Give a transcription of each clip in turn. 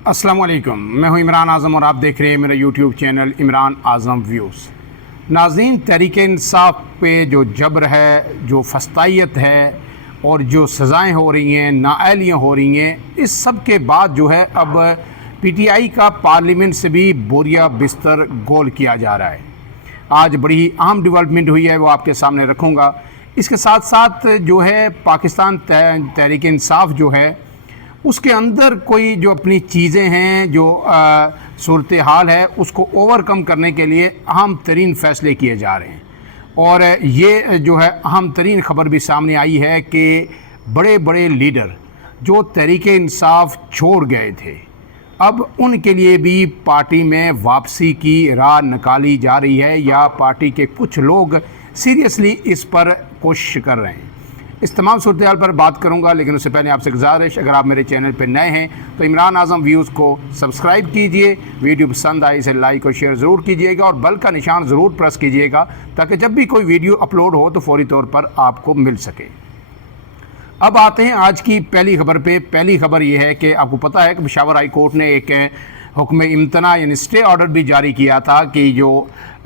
अस्सलाम वालेकुम, मैं हूं इमरान आज़म और आप देख रहे हैं मेरा यूट्यूब चैनल इमरान आज़म व्यूज़। नाज़रीन, तहरीक इंसाफ पे जो जबर है, जो फस्तायत है और जो सज़ाएँ हो रही हैं, नाअहलियाँ हो रही हैं, इस सब के बाद जो है अब पीटीआई का पार्लियामेंट से भी बोरिया बिस्तर गोल किया जा रहा है। आज बड़ी अहम डेवलपमेंट हुई है, वो आपके सामने रखूँगा। इसके साथ साथ जो है पाकिस्तान तहरीक इंसाफ जो है उसके अंदर कोई जो अपनी चीज़ें हैं, जो सूरत हाल है, उसको ओवरकम करने के लिए अहम तरीन फ़ैसले किए जा रहे हैं। और ये जो है अहम तरीन ख़बर भी सामने आई है कि बड़े बड़े लीडर जो तहरीक इंसाफ छोड़ गए थे, अब उनके लिए भी पार्टी में वापसी की राह निकाली जा रही है, या पार्टी के कुछ लोग सीरियसली इस पर कोशिश कर रहे हैं। इस तमाम सूरत हाल पर बात करूंगा, लेकिन उससे पहले आपसे गुजारिश, अगर आप मेरे चैनल पर नए हैं तो इमरान आज़म व्यूज़ को सब्सक्राइब कीजिए। वीडियो पसंद आई इसे लाइक और शेयर ज़रूर कीजिएगा और बेल का निशान ज़रूर प्रेस कीजिएगा, ताकि जब भी कोई वीडियो अपलोड हो तो फौरी तौर पर आपको मिल सके। अब आते हैं आज की पहली खबर पे। पहली खबर यह है कि आपको पता है कि पेशावर हाई कोर्ट ने एक हुक्म इम्तना यानी स्टे ऑर्डर भी जारी किया था कि जो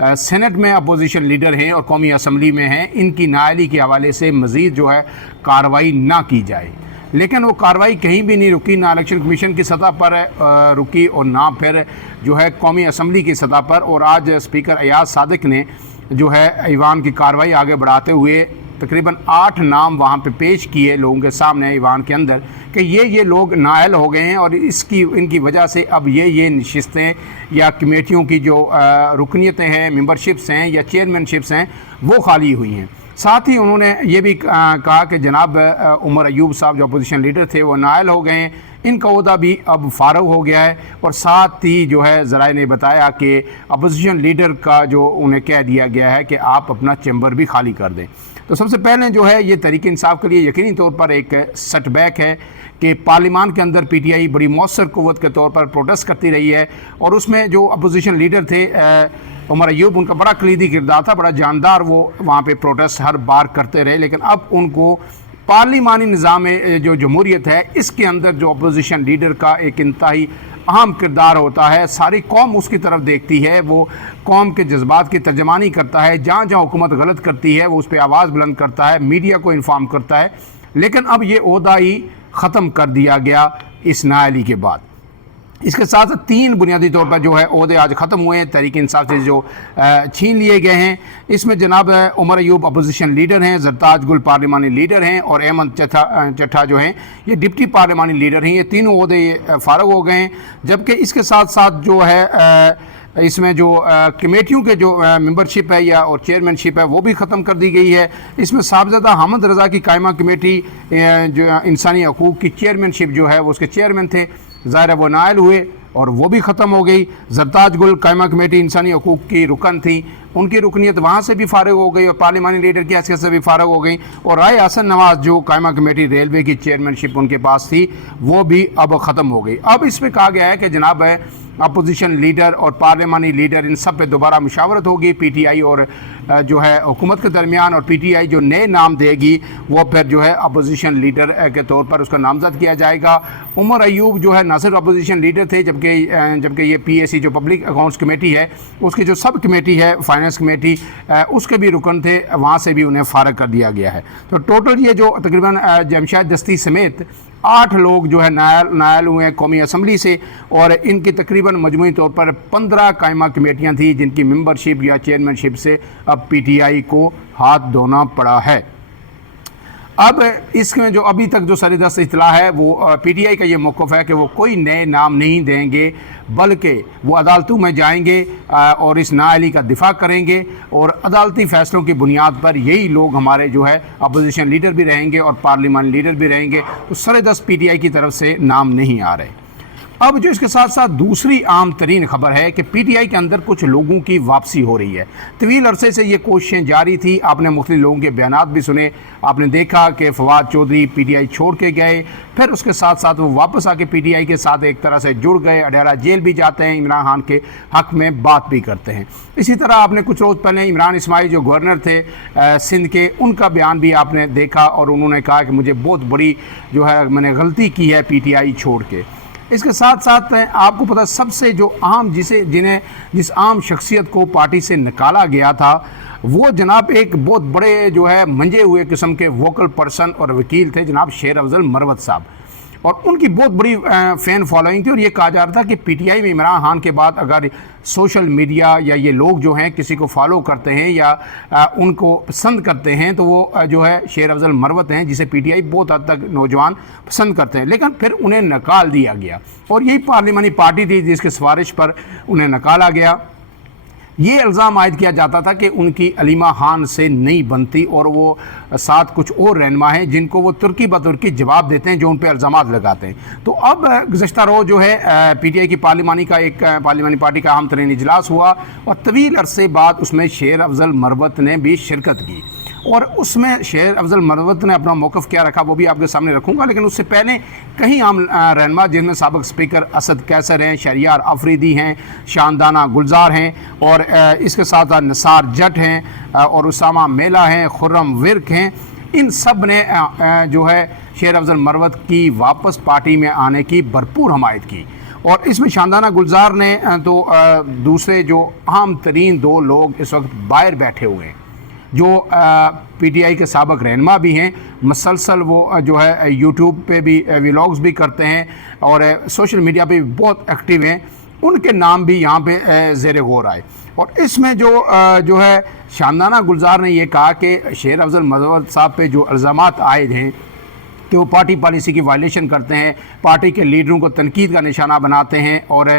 सेनेट में अपोजिशन लीडर हैं और कौमी असम्बली में हैं, इनकी नाअहली के हवाले से मज़ीद जो है कार्रवाई ना की जाए। लेकिन वो कार्रवाई कहीं भी नहीं रुकी, ना इलेक्शन कमीशन की सतह पर रुकी और ना फिर जो है कौमी असम्बली की सतह पर। और आज स्पीकर अयाज सादिक ने जो है ईवान की कार्रवाई आगे बढ़ाते हुए तकरीबन 8 नाम वहाँ पे पेश किए लोगों के सामने ईवान के अंदर कि ये लोग नाअहल हो गए हैं और इनकी वजह से अब ये नशिस्तें या कमेटियों की जो रुकनीतें हैं, मेंबरशिप्स हैं या चेयरमैनशिप्स हैं, वो खाली हुई हैं। साथ ही उन्होंने ये भी कहा कि जनाब उमर अयूब साहब जो अपोजिशन लीडर थे वो नाअहल हो गए हैं, इनका ओहदा भी अब फारग हो गया है। और साथ ही जो है ज़राए ने बताया कि अपोजिशन लीडर का जो उन्हें कह दिया गया है कि आप अपना चैम्बर भी खाली कर दें। तो सबसे पहले जो है ये तहरीक इंसाफ के लिए यकीनी तौर पर एक सेटबैक है कि पार्लियामान के अंदर पीटीआई बड़ी मौसर क़ुव्वत के तौर पर प्रोटेस्ट करती रही है, और उसमें जो अपोजिशन लीडर थे उमर अयूब, उनका बड़ा कलीदी किरदार था, बड़ा जानदार, वो वहाँ पे प्रोटेस्ट हर बार करते रहे। लेकिन अब उनको पार्लिमानी निज़ाम में जो जमहूरियत है, इसके अंदर जो अपोजिशन लीडर का एक इंतहाई अहम किरदार होता है, सारी कौम उसकी तरफ देखती है, वो कौम के जज्बात की तर्जमानी करता है, जहाँ जहाँ हुकूमत गलत करती है वो उस पर आवाज़ बुलंद करता है, मीडिया को इन्फॉर्म करता है। लेकिन अब ये ओहदा ही ख़त्म कर दिया गया इस नाअहली के बाद। इसके साथ 3 बुनियादी तौर पर जो है ओहदे आज ख़त्म हुए हैं, तहरीक इंसाफ से जो छीन लिए गए हैं। इसमें जनाब उमर अयूब अपोजिशन लीडर हैं, जरताज गुल पार्लिमानी लीडर हैं और अहमद चट्ठा जो हैं ये डिप्टी पार्लिमानी लीडर हैं। ये तीनों ओहदे फ़ारग हो गए हैं। जबकि इसके साथ साथ जो है इसमें जो कमेटियों के जो मेंबरशिप है या और चेयरमैनशिप है वो भी ख़त्म कर दी गई है। इसमें साहबजादा हमद रज़ा की कायमा कमेटी जो इंसानी हकूक़ की चेयरमैनशिप जो है वो उसके चेयरमैन थे, ज़ाहिर है वो नाअहल हुए और वो भी ख़त्म हो गई। जरताज गुल कायमा कमेटी इंसानी हकूक़ की रुकन थी, उनकी रुकनीत वहाँ से भी फारग हो गई और पार्लिमानी लीडर की हैसियत से भी फारग हो गई। और राय हसन नवाज़ जो कायमा कमेटी रेलवे की चेयरमैनशिप उनके पास थी, वो भी अब ख़त्म हो गई। अब इसमें कहा गया है कि जनाब अपोजिशन लीडर और पार्लिमानी लीडर इन सब पे दोबारा मुशावरत होगी पीटीआई और जो है हुकूमत के दरमियान, और पीटीआई जो नए नाम देगी वो फिर जो है अपोजिशन लीडर के तौर पर उसका नामजद किया जाएगा। उमर अयूब जो है ना सिर्फ अपोजिशन लीडर थे, जबकि ये पीएसी जो पब्लिक अकाउंट्स कमेटी है उसकी जो सब कमेटी है फाइनेंस कमेटी, उसके भी रुकन थे, वहाँ से भी उन्हें फ़ारग कर दिया गया है। तो टोटल ये जो तकरीबन जमशेद दस्ती समेत 8 लोग जो है नाअहल हुए हैं कौमी असम्बली से, और इनकी तकरीबन मजमूई तौर पर 15 कायमा कमेटियाँ थी जिनकी मेंबरशिप या चेयरमैनशिप से अब पीटीआई को हाथ धोना पड़ा है। अब इसमें जो अभी तक जो सरीदस्त इतला है वो पीटीआई का ये मौक़िफ़ है कि वो कोई नए नाम नहीं देंगे, बल्कि वो अदालतों में जाएंगे और इस नाअहली का दिफा करेंगे, और अदालती फ़ैसलों की बुनियाद पर यही लोग हमारे जो है अपोजिशन लीडर भी रहेंगे और पार्लियामानी लीडर भी रहेंगे। तो सरेदस्त पीटीआई की तरफ से नाम नहीं आ रहे। अब जो इसके साथ साथ दूसरी आम तरीन खबर है कि पीटीआई के अंदर कुछ लोगों की वापसी हो रही है। तवील अरसे से ये कोशिशें जारी थी, आपने मुख्तलिफ लोगों के बयानात भी सुने, आपने देखा कि फवाद चौधरी पीटीआई छोड़ के गए, फिर उसके साथ साथ वो वापस आके पीटीआई के साथ एक तरह से जुड़ गए, अडेरा जेल भी जाते हैं, इमरान खान के हक़ में बात भी करते हैं। इसी तरह आपने कुछ रोज़ पहले इमरान इस्माइल जो गवर्नर थे सिंध के, उनका बयान भी आपने देखा और उन्होंने कहा कि मुझे बहुत बड़ी जो है मैंने गलती की है पीटीआई छोड़ के। इसके साथ साथ आपको पता है सबसे जो आम जिस आम शख्सियत को पार्टी से निकाला गया था वो जनाब एक बहुत बड़े जो है मंजे हुए किस्म के वोकल पर्सन और वकील थे जनाब शेर अफजल मरवत साहब, और उनकी बहुत बड़ी फ़ैन फॉलोइंग थी। और ये कहा जा रहा था कि पीटीआई में इमरान खान के बाद अगर सोशल मीडिया या ये लोग जो हैं किसी को फॉलो करते हैं या उनको पसंद करते हैं तो वो जो है शेर अफजल मरवत हैं, जिसे पीटीआई बहुत हद तक नौजवान पसंद करते हैं। लेकिन फिर उन्हें निकाल दिया गया और यही पार्लिमानी पार्टी थी जिसकी सिफारिश पर उन्हें निकाला गया। ये इल्ज़ाम आयद किया जाता था कि उनकी अलीमा खान से नहीं बनती और वो साथ कुछ और रहनुमा हैं जिनको वो तुर्की बतुर्की जवाब देते हैं जो उन पर इल्ज़ाम लगाते हैं। तो अब गुज़श्ता रोज़ जो है पीटीआई की पार्लिमानी पार्टी का अहम तरीन इजलास हुआ और तवील अरसे बाद उसमें शेर अफजल मरवत ने भी शिरकत की और उसमें शेर अफजल मरवत ने अपना मौक़िफ़ क्या रखा वो भी आपके सामने रखूँगा। लेकिन उससे पहले कहीं आम रहनुमा जिनमें साबिक़ स्पीकर असद कैसर हैं, शहरियार अफरीदी हैं, शानदाना गुलजार हैं और इसके साथ साथ निसार जट हैं और उसामा मेला हैं, खुर्रम विर्क हैं, इन सब ने जो है शेर अफजल मरवत की वापस पार्टी में आने की भरपूर हमायत की। और इसमें शानदाना गुलजार ने तो दूसरे जो अहम तरीन दो लोग इस वक्त बाहर बैठे हुए हैं जो पीटीआई के साबिक़ रहनुमा भी हैं, मसलसल वो जो है यूट्यूब पे भी व्लॉग्स भी करते हैं और सोशल मीडिया पे भी बहुत एक्टिव हैं, उनके नाम भी यहाँ पे ज़ेर गौर आए। और इसमें जो है शानदाना गुलजार ने ये कहा कि शेर अफजल मरवत साहब पे जो इल्ज़ामात आए हैं कि वो पार्टी पॉलिसी की वायलेशन करते हैं, पार्टी के लीडरों को तनकीद का निशाना बनाते हैं और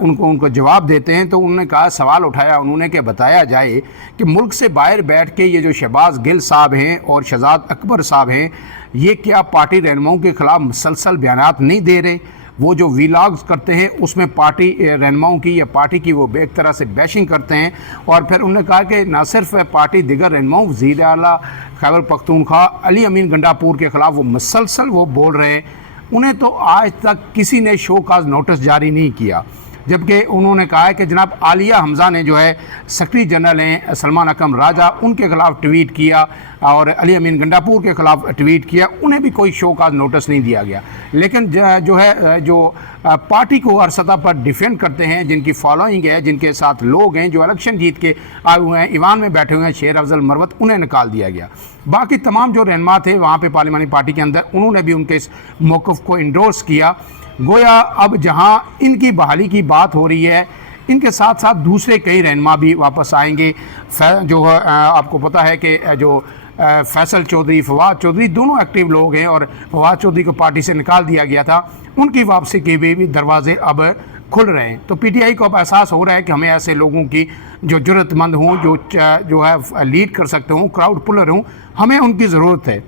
उनको जवाब देते हैं, तो उन्होंने कहा, सवाल उठाया उन्होंने कि बताया जाए कि मुल्क से बाहर बैठ के ये जो शहबाज गिल साहब हैं और शहजाद अकबर साहब हैं, ये क्या पार्टी रहनुमाओं के ख़िलाफ़ मुसलसल बयानात नहीं दे रहे? वो जो वीलॉग्स करते हैं उसमें पार्टी रहनुमाओं की या पार्टी की वो एक तरह से बैशिंग करते हैं। और फिर उन्होंने कहा कि ना सिर्फ पार्टी दिगर रहनुमाओं वज़ीर आला खैबर पख्तूनख्वा अली अमीन गंडापुर के ख़िलाफ़ वो मुसलसल वो बोल रहे हैं, उन्हें तो आज तक किसी ने शो काज नोटिस जारी नहीं किया। जबकि उन्होंने कहा है कि जनाब आलिया हमज़ा ने जो है सेक्रेटरी जनरल हैं सलमान अकरम राजा, उनके ख़िलाफ़ ट्वीट किया और अली अमीन गंडापुर के ख़िलाफ़ ट्वीट किया, उन्हें भी कोई शो का नोटिस नहीं दिया गया। लेकिन जो है जो पार्टी को हर सतह पर डिफेंड करते हैं, जिनकी फॉलोइंग है, जिनके साथ लोग हैं, जो इलेक्शन जीत के आए हुए हैं, ईवान में बैठे हुए हैं, शेर अफजल मरवत, उन्हें निकाल दिया गया। बाकी तमाम जो रहनुमा थे वहाँ पर पार्लिमानी पार्टी के अंदर, उन्होंने भी उनके इस मौक़िफ़ को इंडोर्स किया। गोया अब जहां इनकी बहाली की बात हो रही है, इनके साथ साथ दूसरे कई रहनुमा भी वापस आएंगे। जो आपको पता है कि जो फैसल चौधरी, फवाद चौधरी दोनों एक्टिव लोग हैं और फवाद चौधरी को पार्टी से निकाल दिया गया था, उनकी वापसी के भी दरवाजे अब खुल रहे हैं। तो पीटीआई को अब एहसास हो रहा है कि हमें ऐसे लोगों की जो ज़रूरतमंद हों, जो है लीड कर सकते हों, क्राउड पुलर हों, हमें उनकी ज़रूरत है।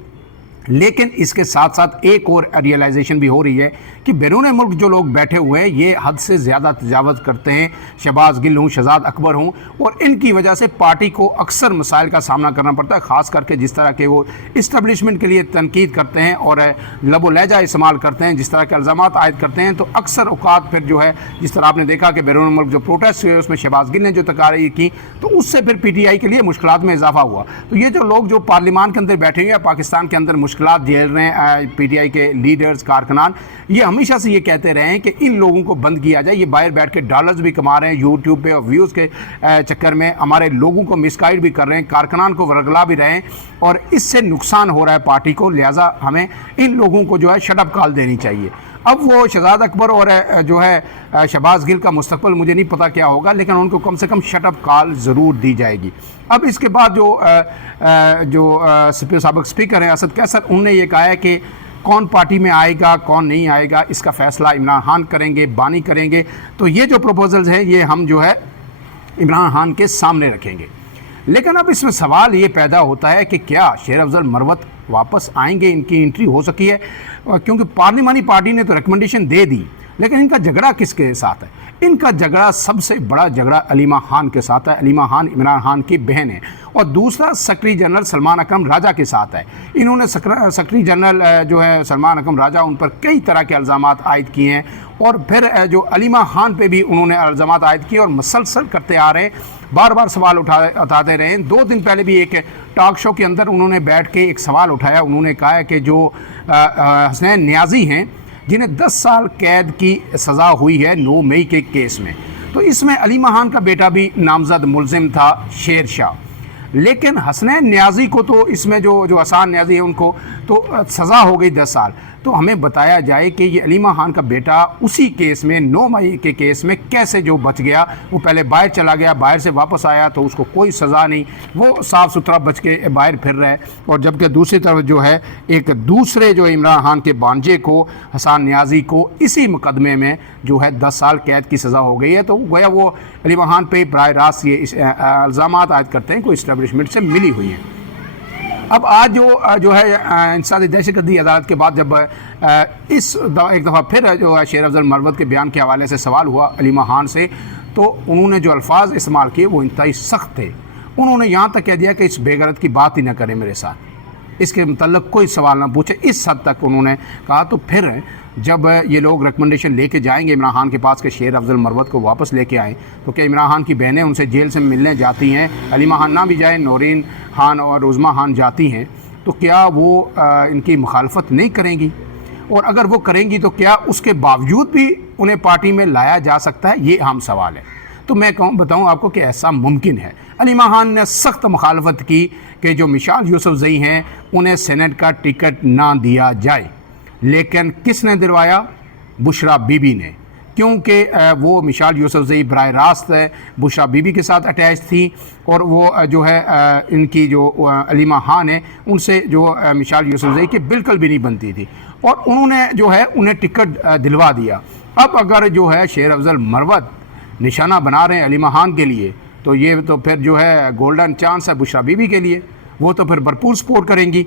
लेकिन इसके साथ साथ एक और रियलाइजेशन भी हो रही है कि बैरून मुल्क जो लोग बैठे हुए हैं ये हद से ज़्यादा तजावज़ करते हैं, शहबाज गिल हों, शहजाद अकबर हों, और इनकी वजह से पार्टी को अक्सर मसाइल का सामना करना पड़ता है, ख़ास करके जिस तरह के वो इस्टबलिशमेंट के लिए तनकीद करते हैं और लबो लहजा इस्तेमाल करते हैं, जिस तरह के इल्ज़ामात आयद करते हैं। तो अक्सर औकात फिर जो है, जिस तरह आपने देखा कि बैरून मुल्क जो प्रोटेस्ट हुए उसमें शहबाज गिल ने जो तकारीर की, तो उससे फिर पीटीआई के लिए मुश्किलात में इजाफा हुआ। तो ये जो लोग जो पार्लियामान के अंदर बैठे हुए हैं, पाकिस्तान के अंदर मुश्किलात झेल रहे हैं, पीटीआई के लीडर्स, कारकुनान, ये हमेशा से ये कहते रहे हैं कि इन लोगों को बंद किया जाए। ये बाहर बैठ के डॉलर्स भी कमा रहे हैं यूट्यूब पे और व्यूज़ के चक्कर में, हमारे लोगों को मिसगाइड भी कर रहे हैं, कारकुनान को वरगला भी रहे हैं और इससे नुकसान हो रहा है पार्टी को। लिहाजा हमें इन लोगों को जो है शटअप कॉल देनी चाहिए। अब वो शहजाद अकबर और जो है शहबाज गिल का मुस्तकबिल मुझे नहीं पता क्या होगा, लेकिन उनको कम से कम शटअप कॉल ज़रूर दी जाएगी। अब इसके बाद जो साबिक़ स्पीकर हैं असद कैसर, उन्होंने ये कहा है कि कौन पार्टी में आएगा कौन नहीं आएगा इसका फ़ैसला इमरान खान करेंगे, बानी करेंगे। तो ये जो प्रपोजल्स हैं ये हम जो है इमरान खान के सामने रखेंगे। लेकिन अब इसमें सवाल ये पैदा होता है कि क्या शेर अफजल मरवत वापस आएंगे, इनकी एंट्री हो सकी है? क्योंकि पार्लिमानी पार्टी ने तो रिकमेंडेशन दे दी, लेकिन इनका झगड़ा किसके साथ है? इनका झगड़ा, सबसे बड़ा झगड़ा अलीमा खान के साथ है। अलीमा खान इमरान खान की बहन है और दूसरा सेक्रेटरी जनरल सलमान अकरम राजा के साथ है। इन्होंने सेक्रेटरी जनरल जो है सलमान अकरम राजा, उन पर कई तरह के इल्ज़ामात आयद किए हैं और फिर जो अलीमा खान पे भी उन्होंने इल्ज़ामात आयद किए और मुसलसल करते आ रहे हैं, बार बार सवाल उठाते रहे। 2 दिन पहले भी एक टॉक शो के अंदर उन्होंने बैठ के एक सवाल उठाया। उन्होंने कहा है कि जो हसनैन न्याजी हैं, जिन्हें 10 साल कैद की सज़ा हुई है 9 मई के केस में। तो इसमें अली महान का बेटा भी नामजद मुलजिम था, शेर शाह। लेकिन हसनैन न्याजी को तो इसमें जो हसन न्याजी है उनको तो सज़ा हो गई 10 साल। तो हमें बताया जाए कि ये अली महान का बेटा उसी केस में 9 मई के केस में कैसे जो बच गया। वो पहले बाहर चला गया, बाहर से वापस आया तो उसको कोई सज़ा नहीं, वो साफ़ सुथरा बच के बाहर फिर रहा है। और जबकि दूसरी तरफ जो है एक दूसरे जो इमरान खान के भांजे को, हसन न्याजी को, इसी मुकदमे में जो है 10 साल कैद की सज़ा हो गई है। तो गोया वो अली महान पे बराह रास्त ये इल्ज़ाम आयद करते हैं कोई इस्टेब्लिशमेंट से मिली हुई है। अब आज जो है इंसानी दहशतगर्दी अदालत के बाद जब एक दफ़ा फिर जो है शेर अफजल मरवत के बयान के हवाले से सवाल हुआ अली महान से, तो उन्होंने जो अल्फाज इस्तेमाल किए वो इंतहाई सख्त थे। उन्होंने यहाँ तक कह दिया कि इस बेगरत की बात ही ना करें मेरे साथ, इसके मतलब कोई सवाल ना पूछे, इस हद तक उन्होंने कहा। तो फिर जब ये लोग रिकमेंडेशन लेके जाएंगे इमरान खान के पास कि शेर अफजल मरवत को वापस लेके आए, तो क्या इमरान खान की बहनें उनसे जेल से मिलने जाती हैं, अली महान ना भी जाए, नौरीन खान और उज़मा खान जाती हैं, तो क्या वो इनकी मुखालफत नहीं करेंगी? और अगर वो करेंगी तो क्या उसके बावजूद भी उन्हें पार्टी में लाया जा सकता है? ये अहम सवाल है। तो मैं बताऊं आपको कि ऐसा मुमकिन है। अली महान ने सख्त मुखालफत की कि जो मिशाल यूसुफजई हैं उन्हें सेनेट का टिकट ना दिया जाए, लेकिन किसने दिलवाया? बुशरा बीबी ने, क्योंकि वो मिशाल यूसुफजई बराह रास्त बुशरा बीबी के साथ अटैच थी और वो जो है इनकी जो अली महान है उनसे जो मिशाल यूसुफजई की बिल्कुल भी नहीं बनती थी, और उन्होंने जो है उन्हें टिकट दिलवा दिया। अब अगर जो है शेर अफजल मरवत निशाना बना रहे हैं अली महान के लिए, तो ये तो फिर जो है गोल्डन चांस है बुशरा बीबी के लिए, वो तो फिर भरपूर सपोर्ट करेंगी।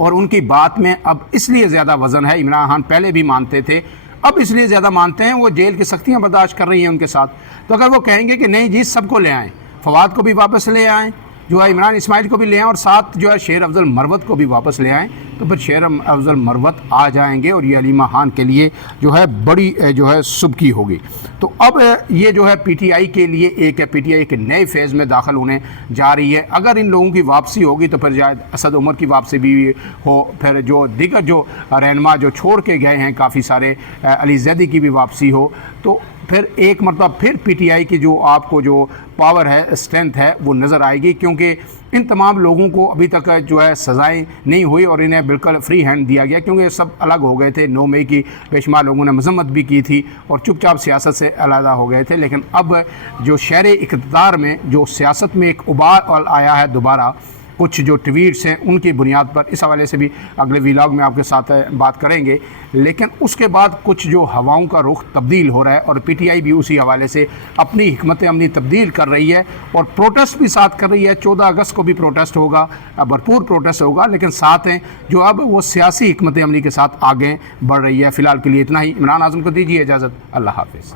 और उनकी बात में अब इसलिए ज़्यादा वज़न है, इमरान खान पहले भी मानते थे, अब इसलिए ज़्यादा मानते हैं, वो जेल की सख्तियाँ बर्दाश्त कर रही हैं उनके साथ। तो अगर वो कहेंगे कि नहीं जी सबको ले आएँ, फवाद को भी वापस ले आएँ, जो है इमरान इस्माइल को भी ले आएँ, और साथ जो है शेर अफजल मरवत को भी वापस ले आएँ, तो फिर शेर अफजल मरवत आ जाएंगे और ये अली महान के लिए जो है बड़ी जो है सुबकी होगी। तो अब ये जो है पीटीआई के लिए एक पीटीआई के नए फेज़ में दाखिल होने जा रही है। अगर इन लोगों की वापसी होगी तो फिर शायद असद उमर की वापसी भी हो, फिर जो दीगर जो रहनुमा जो छोड़ के गए हैं काफ़ी सारे, अली जैदी की भी वापसी हो, तो फिर एक मरतबा फिर पीटीआई की जो आपको जो पावर है, स्ट्रेंथ है, वो नज़र आएगी। क्योंकि इन तमाम लोगों को अभी तक जो है सज़ाएँ नहीं हुई और इन्हें बिल्कुल फ्री हैंड दिया गया, क्योंकि सब अलग हो गए थे। 9 मई की बेशुमार लोगों ने मजम्मत भी की थी और चुपचाप सियासत से अलहदा हो गए थे। लेकिन अब जो शहर इक़्तिदार में जो सियासत में एक उबार आया है दोबारा, कुछ जो ट्वीट्स हैं उनकी बुनियाद पर, इस हवाले से भी अगले व्लॉग में आपके साथ बात करेंगे। लेकिन उसके बाद कुछ जो हवाओं का रुख तब्दील हो रहा है और पीटीआई भी उसी हवाले से अपनी हिकमत अमली तब्दील कर रही है और प्रोटेस्ट भी साथ कर रही है। 14 अगस्त को भी प्रोटेस्ट होगा, भरपूर प्रोटेस्ट होगा, लेकिन साथ हैं जो अब वो सियासी हिकमत अमली के साथ आगे बढ़ रही है। फ़िलहाल के लिए इतना ही। इमरान आज़म को दीजिए इजाज़त। अल्लाह हाफ़िज़।